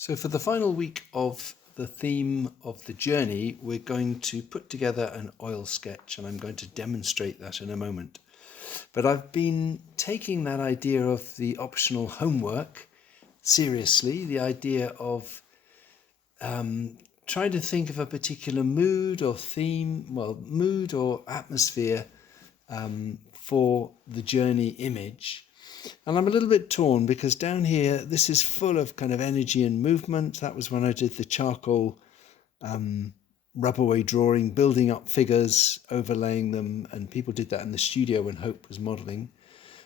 So for the final week of the theme of the journey, we're going to put together an oil sketch, and I'm going to demonstrate that in a moment. But I've been taking that idea of the optional homework seriously, the idea of trying to think of a particular mood or theme, mood or atmosphere for the journey image. And I'm a little bit torn because down here, this is full of kind of energy and movement. That was when I did the charcoal rub away drawing, building up figures, overlaying them, and people did that in the studio when Hope was modelling.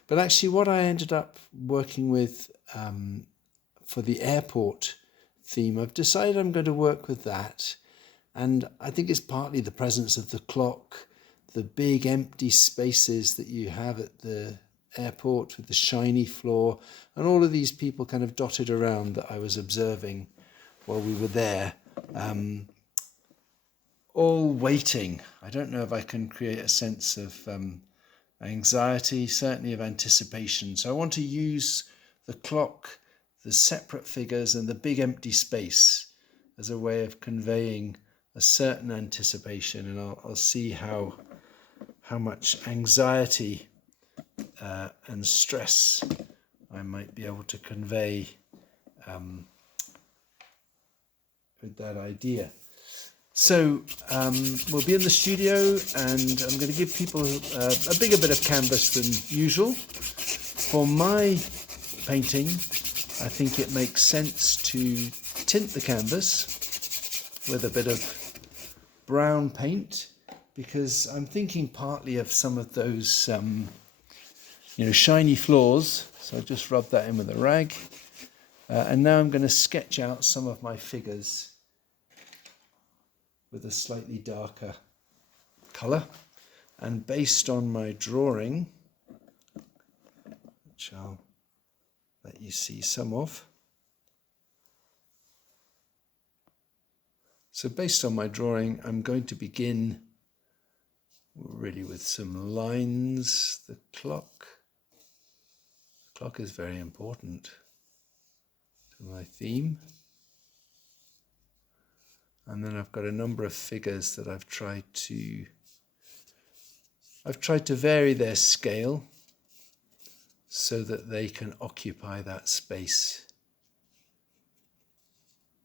But actually what I ended up working with for the airport theme, I've decided I'm going to work with that. And I think it's partly the presence of the clock, the big empty spaces that you have at the airport with the shiny floor, and all of these people kind of dotted around that I was observing while we were there, all waiting. I don't know if I can create a sense of anxiety, certainly of anticipation. So I want to use the clock, the separate figures, and the big empty space as a way of conveying a certain anticipation, and I'll see how much anxiety and stress I might be able to convey with that idea. So we'll be in the studio, and I'm going to give people a bigger bit of canvas than usual. For my painting, I think it makes sense to tint the canvas with a bit of brown paint, because I'm thinking partly of some of those shiny floors. So I just rub that in with a rag, and now I'm going to sketch out some of my figures with a slightly darker colour, and based on my drawing, which I'll let you see some of. So based on my drawing, I'm going to begin really with some lines. The clock is very important to my theme. And then I've got a number of figures that I've tried to vary their scale so that they can occupy that space.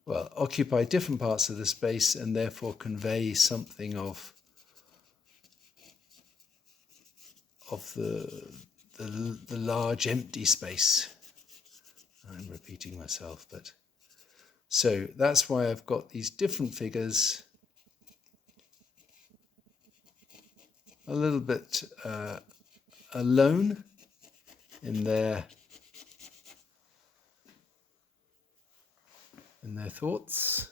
Well, occupy different parts of the space and therefore convey something of the large empty space. I'm repeating myself, but so that's why I've got these different figures, a little bit alone in their thoughts.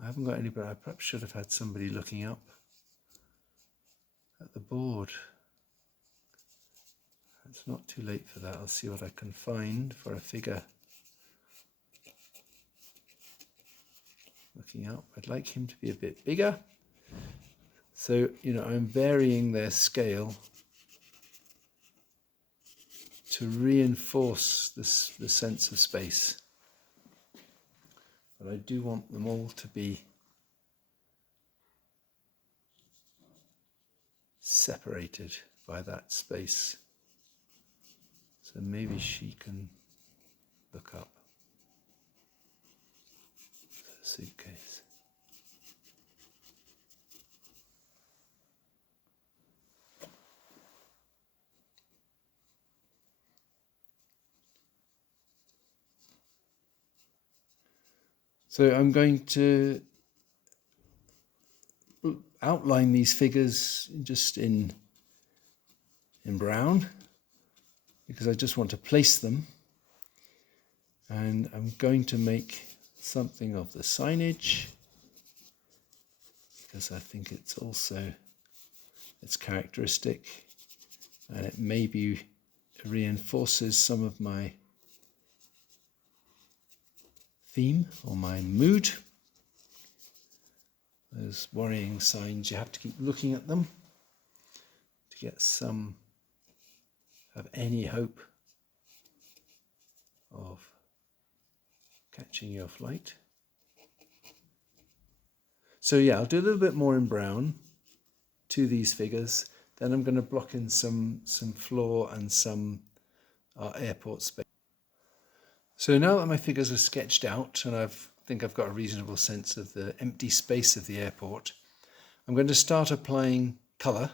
I haven't got anybody. I perhaps should have had somebody looking up at the board. It's not too late for that. I'll see what I can find for a figure looking up. I'd like him to be a bit bigger. So, I'm varying their scale to reinforce the sense of space. But I do want them all to be separated by that space. So maybe she can look up the suitcase. So I'm going to outline these figures just in brown, because I just want to place them. And I'm going to make something of the signage, because I think it's characteristic, and it maybe reinforces some of my theme or my mood. Those worrying signs, you have to keep looking at them to get some of any hope catching your flight. So yeah, I'll do a little bit more in brown to these figures. Then I'm going to block in some floor and some airport space. So now that my figures are sketched out and I think I've got a reasonable sense of the empty space of the airport, I'm going to start applying colour.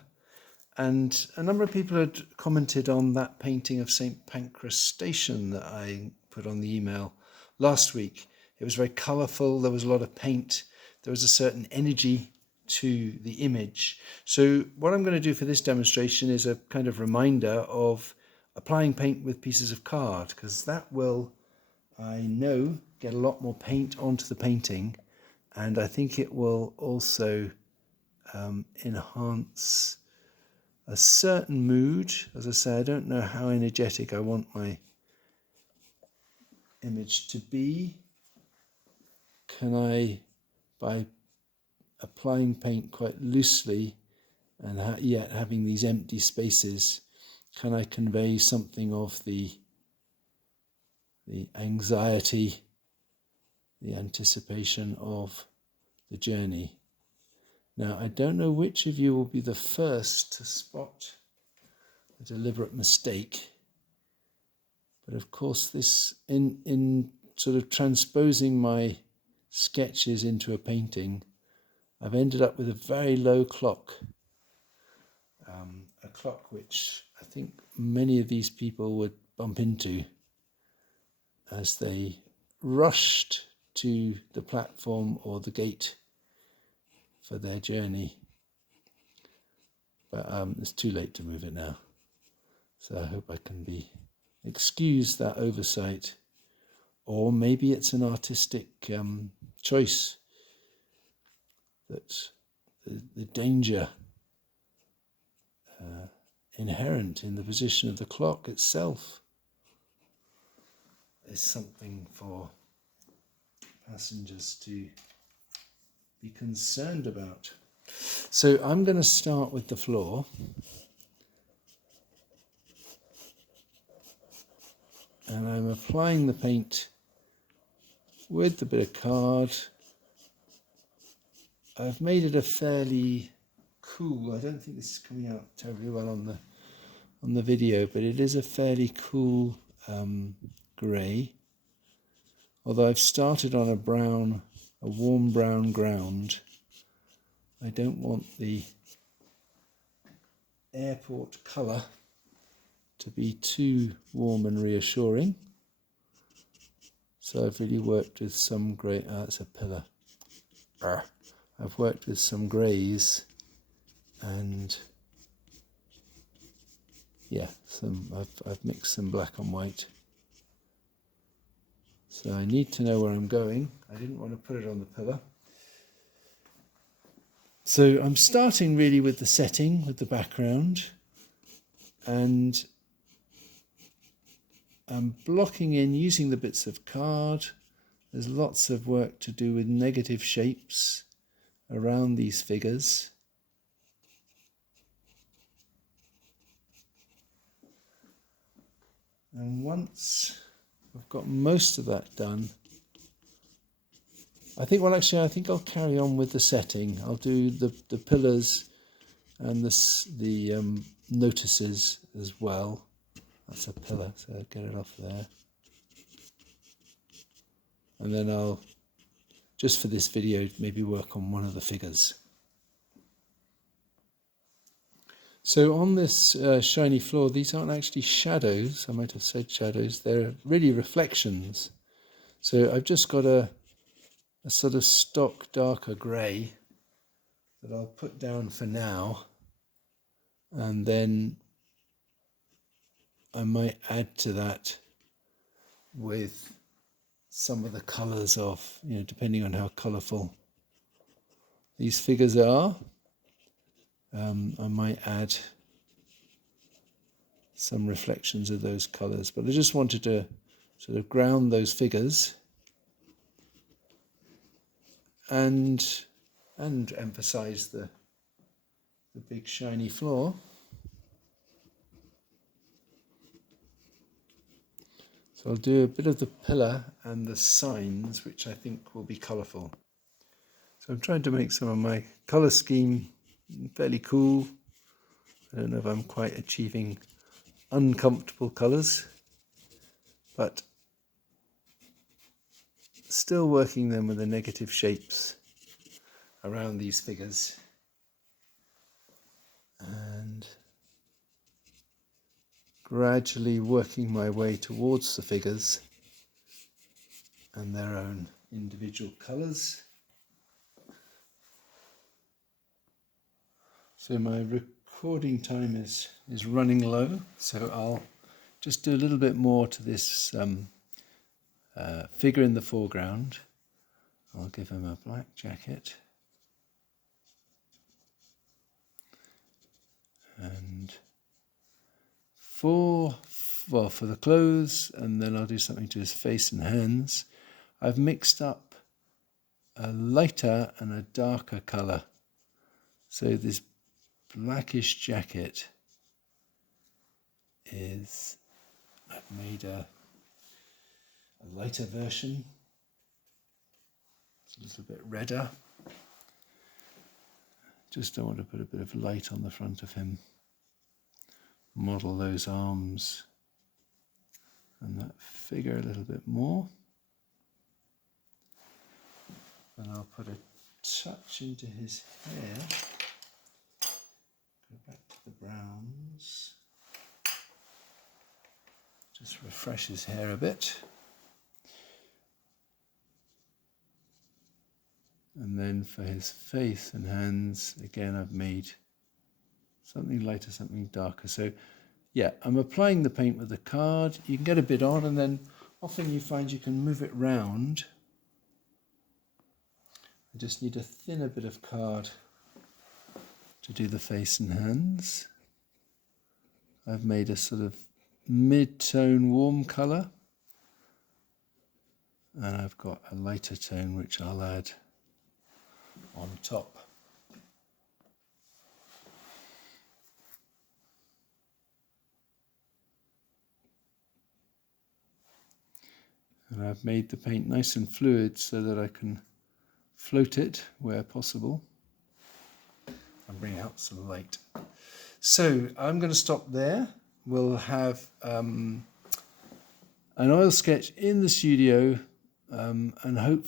And a number of people had commented on that painting of St. Pancras Station that I put on the email last week. It was very colourful, there was a lot of paint, there was a certain energy to the image. So what I'm going to do for this demonstration is a kind of reminder of applying paint with pieces of card, because that will, I know, get a lot more paint onto the painting, and I think it will also enhance a certain mood. As I say, I don't know how energetic I want my image to be. Can I, by applying paint quite loosely and yet having these empty spaces, can I convey something of the anxiety, the anticipation of the journey? Now, I don't know which of you will be the first to spot a deliberate mistake, but of course this, in sort of transposing my sketches into a painting, I've ended up with a very low clock, a clock which I think many of these people would bump into as they rushed to the platform or the gate for their journey. But it's too late to move it now. So I hope I can be excuse that oversight, or maybe it's an artistic choice, that the danger inherent in the position of the clock itself is something for passengers to be concerned about. So I'm going to start with the floor. And I'm applying the paint with a bit of card. I've made it a fairly cool, I don't think this is coming out terribly well on the video, but it is a fairly cool grey. Although I've started on a warm brown ground, I don't want the airport colour to be too warm and reassuring. So I've really worked with some grey, it's a pillar. I've worked with some greys and yeah, I've mixed some black and white. So I need to know where I'm going. I didn't want to put it on the pillar. So I'm starting really with the setting, with the background, and I'm blocking in using the bits of card. There's lots of work to do with negative shapes around these figures. And once I've got most of that done, I think I'll carry on with the setting. I'll do the pillars and the notices as well. That's a pillar, so I'll get it off there. And then I'll, just for this video, maybe work on one of the figures. So on this shiny floor, these aren't actually shadows. I might have said shadows. They're really reflections. So I've just got a sort of stock darker grey that I'll put down for now. And then I might add to that with some of the colours of, depending on how colourful these figures are. I might add some reflections of those colours, but I just wanted to sort of ground those figures and emphasise the big shiny floor. So I'll do a bit of the pillar and the signs, which I think will be colourful. So I'm trying to make some of my colour scheme fairly cool. I don't know if I'm quite achieving uncomfortable colours, but still working them with the negative shapes around these figures. And gradually working my way towards the figures and their own individual colours. So my recording time is running low, so I'll just do a little bit more to this figure in the foreground. I'll give him a black jacket. And for the clothes, and then I'll do something to his face and hands, I've mixed up a lighter and a darker colour. So this blackish jacket is, I've made a lighter version. It's a little bit redder. Just don't want to put a bit of light on the front of him. Model those arms and that figure a little bit more. And I'll put a touch into his hair. Go back to the browns. Just refresh his hair a bit. And then for his face and hands, again, I've made something lighter, something darker. So yeah, I'm applying the paint with the card. You can get a bit on, and then often you find you can move it round. I just need a thinner bit of card to do the face and hands. I've made a sort of mid-tone warm colour, and I've got a lighter tone which I'll add on top. And I've made the paint nice and fluid so that I can float it where possible and bring out some light. So I'm going to stop there. We'll have an oil sketch in the studio and hopefully